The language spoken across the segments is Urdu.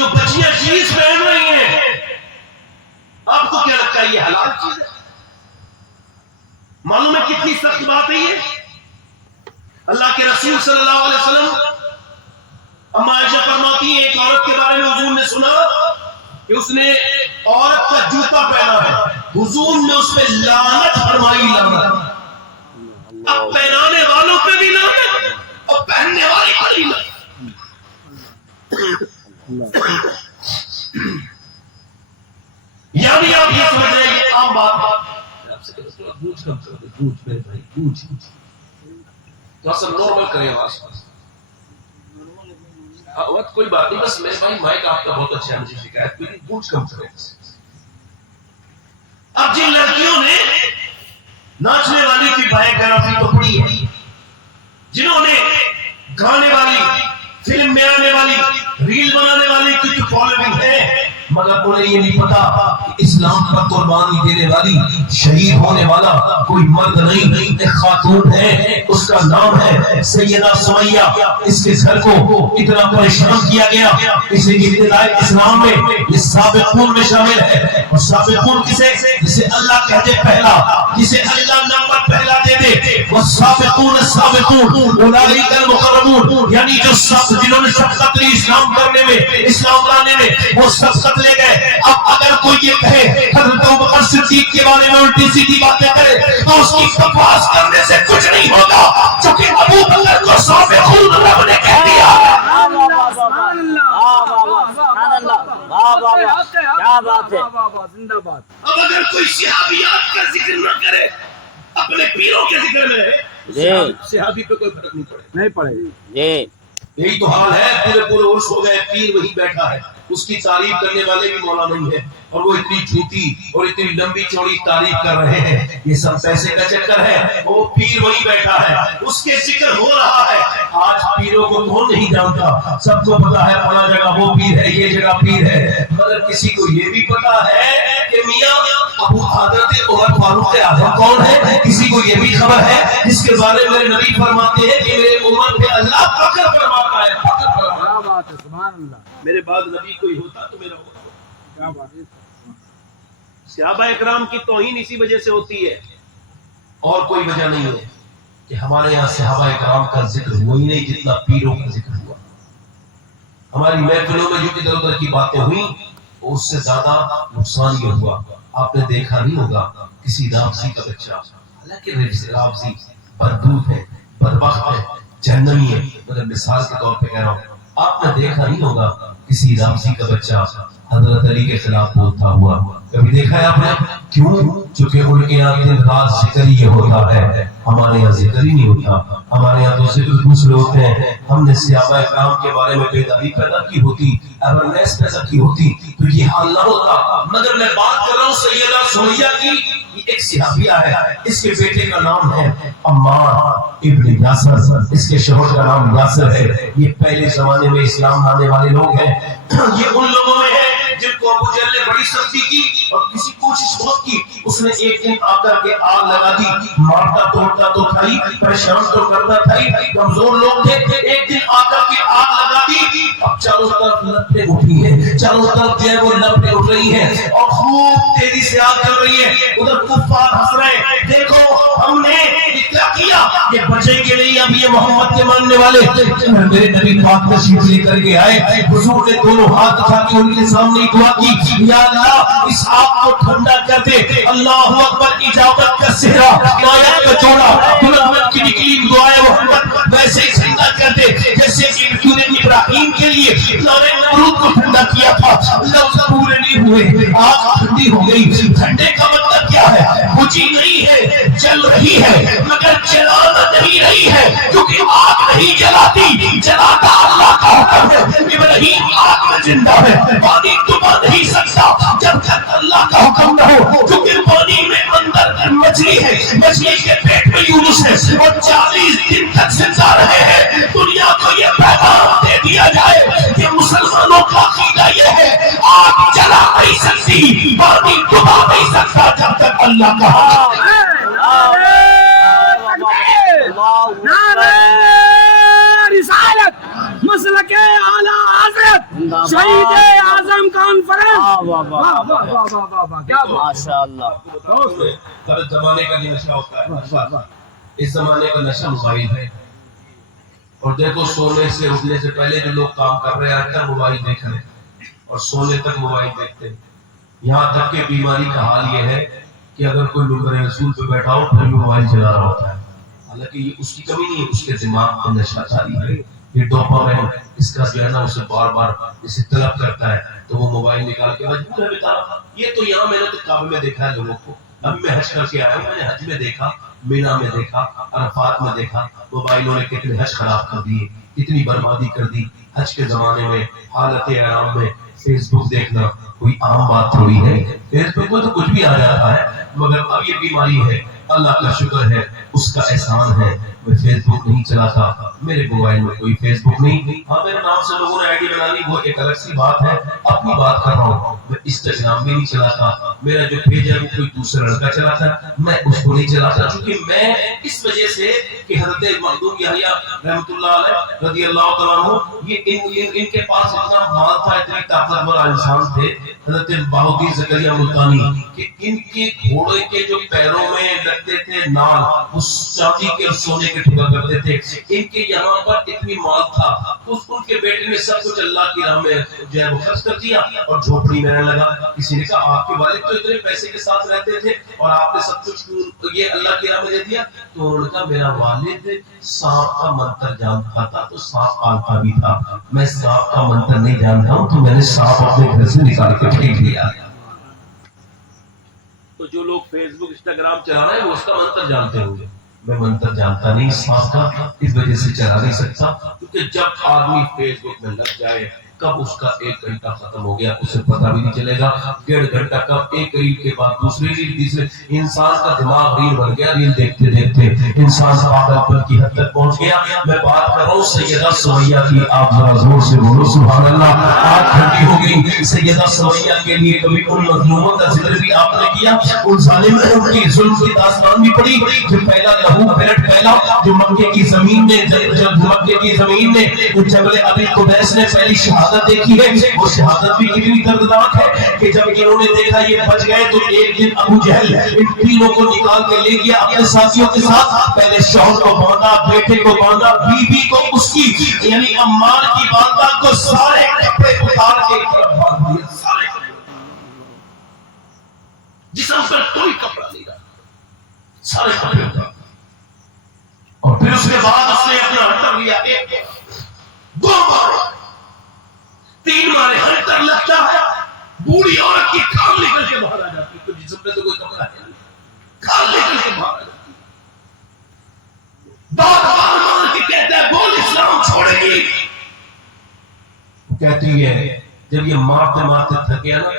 جو بچیاں جینس پہن رہی ہیں، آپ کو کیا لگتا ہے یہ حلال چیز ہے؟ معلوم ہے کتنی سخت بات ہے یہ؟ اللہ کے رسول صلی اللہ علیہ وسلم، اما عائشہ فرماتی ہیں ایک عورت کے بارے میں حضور نے سنا کہ اس نے عورت کا جوتا پہنا ہے، حضور نے اس پہ لعنت فرمائی، لعنت۔ اب پہنانے والوں پہ بھی لعنت اور پہننے والی پر بھی لعنت۔ یعنی آپ یہ سمجھ رہے ہیں عام بات، گوچ کم کر دے، گوچ میرے بھائی، گوچ تو سب نارمل کرے آواز، وقت کوئی بات نہیں، بس میرے بھائی مائک آپ کا بہت اچھا ہے، مجھے شکایت کوئی نہیں، گوچ کم کرے۔ اب جن لڑکیوں نے ناچنے والی کی بایوگرافی تو پڑھی ہے، جنہوں نے گانے والی، فلم میں آنے والی، ریل بنانے والی کی تو فالوئنگ ہے، مگر انہیں یہ نہیں پتا کہ اسلام پر قربانی دینے والی، شہید ہونے والا کوئی مرد نہیں، ایک خاتون ہے، اس کا نام ہے سیدہ سمیہ۔ اس کے گھر کو اتنا پریشان کیا گیا، اسے ابتدائی اسلام میں یہ سابقون میں شامل ہے۔ اور سابقون کسے؟ جسے اللہ کہتے پہلا، جسے اللہ نمبر پہلا دے دے، وہ سابقون السابقون اولئک المقربون، یعنی جو سب جنہوں نے سبقت لی اسلام کرنے میں، اسلام لانے میں، وہ سبقت لے گئے۔ اب اگر کوئی یہ کہے حضرت ابوبکر صدیق کے بارے میں الٹی سیدھی باتیں کرے تو اس کی بکواس کرنے سے کچھ نہیں ہوگا، چونکہ ابوبکر کو سابقون رب نے کہہ دیا۔ اب اگر کوئی صحابیات کا ذکر نہ کرے، اپنے پیروں کے ذکر میں، صحابی پہ کوئی فرق نہیں پڑے گا۔ یہی تو حال ہے، پورے پورے عرص ہو گئے، پیر وہی بیٹھا ہے، اس کی تعریف کرنے والے بھی مولا نہیں ہے، اور وہ اتنی جھوٹی اور اتنی لمبی چوڑی تعریف کر رہے ہیں، یہ سب پیسے کا چکر ہے۔ وہ پیر وہی بیٹھا ہے، اس کے ذکر ہو رہا ہے۔ آج پیروں کو کون نہیں جانتا؟ سب کو پتا ہے فلاں جگہ وہ پیر ہے، یہ جگہ پیر ہے، مگر کسی کو یہ بھی پتا ہے کہ میاں ابو حضرت عمر فاروق اعظم کون ہے؟ کسی کو یہ بھی خبر ہے جس کے بارے میں نبی فرماتے ہیں کہ میرے عمر پہ اللہ فخر فرماتا ہے، فخر فرماتا ہے۔ سبحان اللہ، میرے بعد نبی کوئی ہوتا تو میرا ہوتا۔ کیا بات ہے؟ صحابہ اکرام کی توہین اسی وجہ سے ہوتی ہے، اور کوئی وجہ نہیں ہے کہ ہمارے یہاں صحابہ اکرام کا ذکر ہوا ہی نہیں جتنا پیروں کا ذکر ہوا۔ ہماری محفلوں میں جو ادھر ادھر کی باتیں ہوئیں، اس سے زیادہ نقصان یہ ہوا۔ آپ نے دیکھا نہیں ہوگا کسی رابضی کا بچہ، حالانکہ رابضی بردود ہے، بدبخت ہے، جہنمی ہے، مگر مثال کے طور پہ کہہ رہا ہوں، آپ نے دیکھا نہیں ہوگا کسی رابضی کا بچہ حضرت علی کے خلاف بولتا ہوا۔ کبھی دیکھا ہے آپ نے؟ کیوں؟ چونکہ ان کے یہاں دن رات ذکر ہی ہوتا ہے، ہمارے یہاں ذکر ہی نہیں ہوتا۔ ہمارے یہاں تو ذکر دوسرے ہوتے ہیں۔ ہم نے صحابہ اکرام کے بارے میں بیداری پیدا کی ہوتی، اویرنیس پیدا کی ہوتی تو یہ حال نہ ہوتا۔ مگر میں بات کر رہا ہوں سیدہ سمیہ کی، یہ ایک صحابیہ ہے، اس کے بیٹے کا نام ہے عمار ابن یاسر، اس کے شوہر کا نام یاسر ہے۔ یہ پہلے زمانے میں اسلام لانے والے لوگ ہیں۔ یہ ان لوگوں میں ہے جن کو ابو جہل نے بڑی سختی کی اور کسی کوشش بہت کی، اس نے ایک دن آ کر کے آگ لگا دی، مارتا توڑتا تو تھا ہی، پریشان تو کرتا تھا ہی، کمزور لوگ تھے، ایک دن آ کر کے آگ لگا دی۔ اب چاروں طرف لپٹیں اٹھی ہیں، چاروں طرف جو ہے وہ لپٹیں اٹھ رہی ہیں اور خوب تیزی سے آگ چل رہی ہے۔ ادھر کفار ہنس رہے ہیں، دیکھو ہم نے کیا کیا، یہ بچیں گے نہیں اب یہ محمد کے ماننے والے۔ میرے نبی پاک تشریف لے کر کے آئے، حضور نے دونوں ہاتھ اٹھا کے ان کے سامنے دعا کی، یا اللہ اس آگ کو ٹھنڈا کر دے۔ اللہ اکبر، اجابت کا صحرا، آیت کا جوڑا، بلند کی نکلی دعائے محمد ویسے ہی ٹھنڈا کر دے جیسے ابراہیم کے لیے اللہ نے نمرود کو ٹھنڈا کیا تھا۔ لفظ پورے نہیں ہوئے، آگ ٹھنڈی ہو گئی۔ ٹھنڈے کا مطلب کیا ہے؟ بجھی نہیں ہے، جل رہی ہے، مگر جلانا نہیں رہی ہے، کیونکہ آگ نہیں جلاتی، جلاتا اللہ کا حکم ہے۔ ابراہیم آگ میں زندہ ہے، پانی ڈبا نہیں سکتا جب تک اللہ کا حکم نہ ہو، کیونکہ پانی میں اندر مچھلی ہے، مچھلی کے پیٹ میں یونس ہے، اور 40 دن تک زندہ رہے ہیں۔ دنیا کو یہ پیغام دے دیا جائے کہ مسلمانوں کا عقیدہ یہ ہے، آگ جلا نہیں سکتی، پانی ڈبا نہیں سکتا جب تک اللہ کا حکم ہے۔ نعرہ رسالت، مسلک اعلی حضرت شہید اعظم کانفرنس، ماشاء اللہ. ہر زمانے کا نشہ ہوتا ہے. اس زمانے کا نشہ موبائل ہے. اور دیکھو سونے سے اٹھنے سے پہلے جو لوگ کام کر رہے ہیں اکثر موبائل دیکھ رہے ہیں اور سونے تک موبائل دیکھتے ہیں. یہاں تک کہ بیماری کا حال یہ ہے کہ اگر کوئی منبر رسول پہ بیٹھا ہو پھر بھی موبائل چلا رہا ہوتا ہے. حالانکہ یہ اس کی کمی نہیں ہے، اس کے دماغ کو نشہ جاری ہے. یہ ڈوپامین اس کا جو ہے نا اسے بار بار اسے طلب کرتا ہے تو وہ موبائل نکال کے مجبور ہے بتانا. یہ تو یہاں میں نے تو کعبے میں دیکھا ہے لوگوں کو. اب میں حج کر کے آیا ہوں، میں نے حج میں دیکھا، مینا میں دیکھا، عرفات میں دیکھا، موبائلوں نے کتنے حج خراب کر دیے، کتنی بربادی کر دی. حج کے زمانے میں حالت احرام میں فیس بک دیکھنا کوئی عام بات تھوڑی ہے. فیس بک میں تو کچھ بھی آ جاتا ہے، مگر اب یہ بیماری ہے. اللہ کا شکر ہے، اس کا احسان ہے. میں فیس بک نہیں چلاتا، میرے موبائل میں کوئی فیس بک نہیں. ہاں میرے نام سے لوگوں نے آئی ڈی بنا لی، وہ ایک الگ سی بات ہے. اپنی بات کر رہا ہوں. میں انسٹاگرام بھی نہیں چلاتا. میرا جو پیج ہے وہ کوئی دوسرا لڑکا چلاتا ہے، میں اس کو نہیں چلاتا. چونکہ میں اس وجہ سے کہ حضرت مخدوم یحییٰ رحمۃ اللہ علیہ رضی اللہ تعالیٰ عنہ، یہ ان کے پاس اتنا مال تھا، اتنے طاقتور انسان تھے حضرت بہاؤالدین زکریا ملتانی، کہ ان کے گھوڑے کے جو پیروں میں لگتے تھے نال وہ چاندی کے اور سونے کے ٹھکا کرتے تھے. ان کے یہاں پر اتنی مال تھا، ان کے بیٹے نے سب کچھ اللہ کی راہ میں جو ہے وہ خرچ کر دیا اور جھوپڑی میں رہنے لگا. کسی نے کہا آپ کے والد تو اتنے پیسے کے ساتھ رہتے تھے اور آپ نے سب کچھ یہ اللہ کی راہ میں دے دیا. تو انہوں نے کہا میرا والد سانپ کا منتر جانتا تھا تو سانپ پالتا بھی تھا، میں سانپ کا منتر نہیں جانتا ہوں تو میں نے سانپ اپنے گھر سے نکال کے پھینک دیا. تو جو لوگ فیس بک انسٹاگرام چلا رہے ہیں وہ اس کا منتر جانتے ہوں گے. میں منتر جانتا نہیں سانپ کا، اس وجہ سے چلا نہیں سکتا. کیونکہ جب آدمی فیس بک میں لگ جائے کب اس کا 1 گھنٹہ ختم ہو گیا اسے پتہ بھی نہیں چلے گا. 1.5 گھنٹہ کب ایک ریل کے بعد دوسری ریل، تیسری. انسان کا دماغ ریل بن گیا. ریل دیکھتے دیکھتے انسان پاگل پن کی حد تک پہنچ گیا. میں بات کر رہا ہوں سیدہ سمیہ کی. آپ ذرا زور سے بولو سبحان اللہ. آنکھ کھلی ہو گئی. سیدہ سمیہ کے لیے کبھی ان مظلوموں کا ذکر بھی آپ نے کیا، ان ظالموں کی ظلم کی داستان بھی پڑھی. جو پہلا لہو پھرٹ پہلا جو مکے کی زمین میں، جب مکے کی زمین میں جبل ابی قبیس نے پہلی شہادت دیکھی ہے، وہ شہادت بھی کتنی دردناک ہے کہ جب انہوں نے دیکھا یہ بچ گئے تو ایک دن ابو جہل ان تینوں کو نکال کے لے گیا اپنے ساتھیوں کے ساتھ. پہلے شوہر کو باندھا، بیٹے کو باندھا، بیوی کو اس کی یعنی عمار کی والدہ کو سارے کپڑے اتار کے باندھ دیا. سارے جسم پر کوئی کپڑا نہیں رہا، سارے کپڑے اتار. اور پھر اس کے بعد اس نے اپنا ہنٹر لیا، 1 2 مارے، 3 مارے. ہنٹر لگتا ہے بوڑھی عورت کی کھال نکل کے باہر آ جاتی ہے. تو جسم پہ تو کوئی کپڑا ہے نہیں، کھال نکل کے باہر آ جاتی ہے. بار بار مان کے کہتا ہے بول اسلام چھوڑے گی. کہتی ہے جب یہ مارتے مارتے تھک گیا نا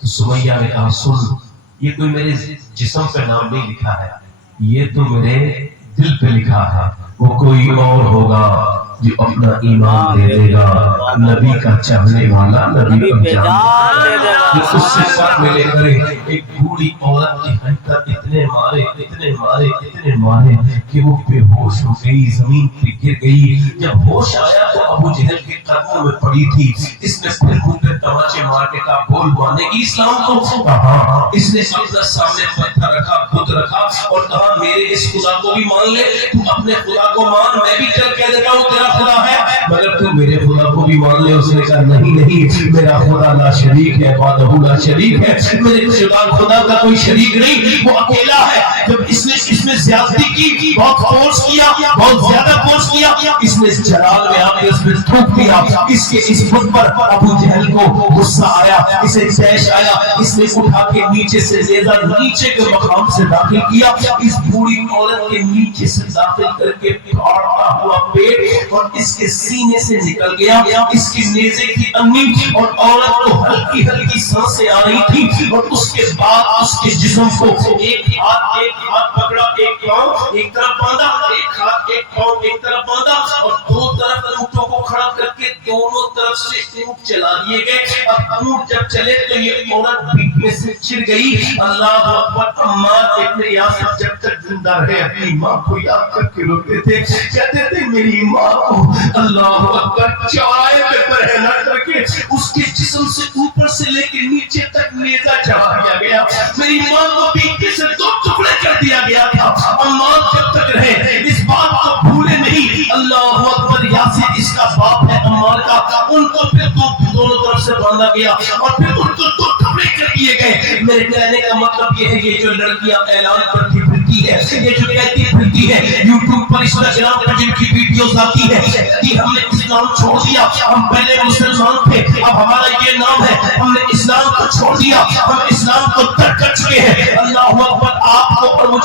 تو سمیہ نے کہا سن، یہ کوئی میرے جسم پہ نام نہیں لکھا ہے، یہ تو میرے دل پہ لکھا ہے. وہ کوئی اور ہوگا جو اپنا ایمان دے دے گا، نبی کا چاہنے والا، نبی کا جان دے دے گا. اس سے ساتھ ملے کرے. ایک بوڑھی عورت کے ہنٹر اتنے مارے اتنے مارے اتنے مارے کہ وہ بے ہوش ہو گئی، زمین پہ گر گئی. جب ہوش آیا تو ابو جہل کے قدموں میں پڑی تھی. اس نے پھر منہ پہ تماچے مار کے کہا بول مانے گی اسلام کو؟ کہا. اس نے اپنا سامنے پتھر رکھا، خود رکھا اور کہا میرے اس خدا کو بھی مان لے، تو اپنے خدا کو مان، میں بھی چل کہہ دیتا ہوں تیرا خدا ہے مگر تو میرے خدا کو بھی مان لے. اس نے کہا نہیں نہیں، میرا خدا لا شریک ہے، وحدہ لا شریک ہے، میرے خدا کا کوئی شریک نہیں، وہ اکیلا ہے. جب اس نے زیادتی کی، بہت فورس کیا، بہت زیادہ فورس کیا، اس نے جلال میں آ کے اس میں تھوک دیا. اس کے اس خود پر ابو جہل کو غصہ آیا، اسے تیش آیا. اس نے اٹھا کے نیچے سے زیادہ نیچے کے مقام سے داخل کیا. اس بوڑھی عورت کے نیچے سے داخل کر کے پھاڑتا ہوا پیٹ اور اس کے سینے سے نکل گیا. اس کی نیزے کی انگلی اور عورت کو ہلکی ہلکی سانسیں آ رہی تھی. اور اس کے بعد اس کے جسم کو ایک ہاتھ پکڑا، ایک پاؤں ایک طرف باندھا، ایک ہاتھ ایک پاؤں ایک طرف باندھا اور 2 طرف اونٹوں کو کھڑا کر کے دونوں طرف سے اونٹ چلا دیے گئے. اب اونٹ جب چلے تو یہ عورت پیٹ میں سے چر گئی. اللہ اکبر. عمار ابن یاسر جب تک زندہ رہے اپنی ماں کو یاد کر کے روتے تھے، کہتے تھے میری ماں اللہ اکبر، چوراہے پہ پرہنہ کر کے اس کے جسم سے اوپر سے لے کے نیچے تک نیزہ چڑھا دیا گیا. میری ماں کو بیٹے سے 2 ٹکڑے کر دیا گیا تھا. عمار جب تک رہے اس بات کو بھولے نہیں. اللہ اکبر، یاسر اس کا باپ ہے عمار کا. ان کو پھر دونوں طرف سے باندھا گیا اور پھر ان کو 2 ٹکڑے کر دیے گئے. میرے کہنے کا مطلب یہ ہے، یہ جو لڑکیاں اعلان کرتی پھرتی ہے، یہ جو کہتی پھرتی ہے یوٹیوب پر انسٹاگرام پر جن کی ویڈیوز آتی ہے کہ ہم نے اسلام چھوڑ دیا، ہم پہلے مسلمان تھے اب ہمارا یہ نام ہے، ہم نے اسلام کو چھوڑ دیا، ہم اسلام کو ترک کر چکے ہیں. اللہ اکبر، آپ کو اور مجھے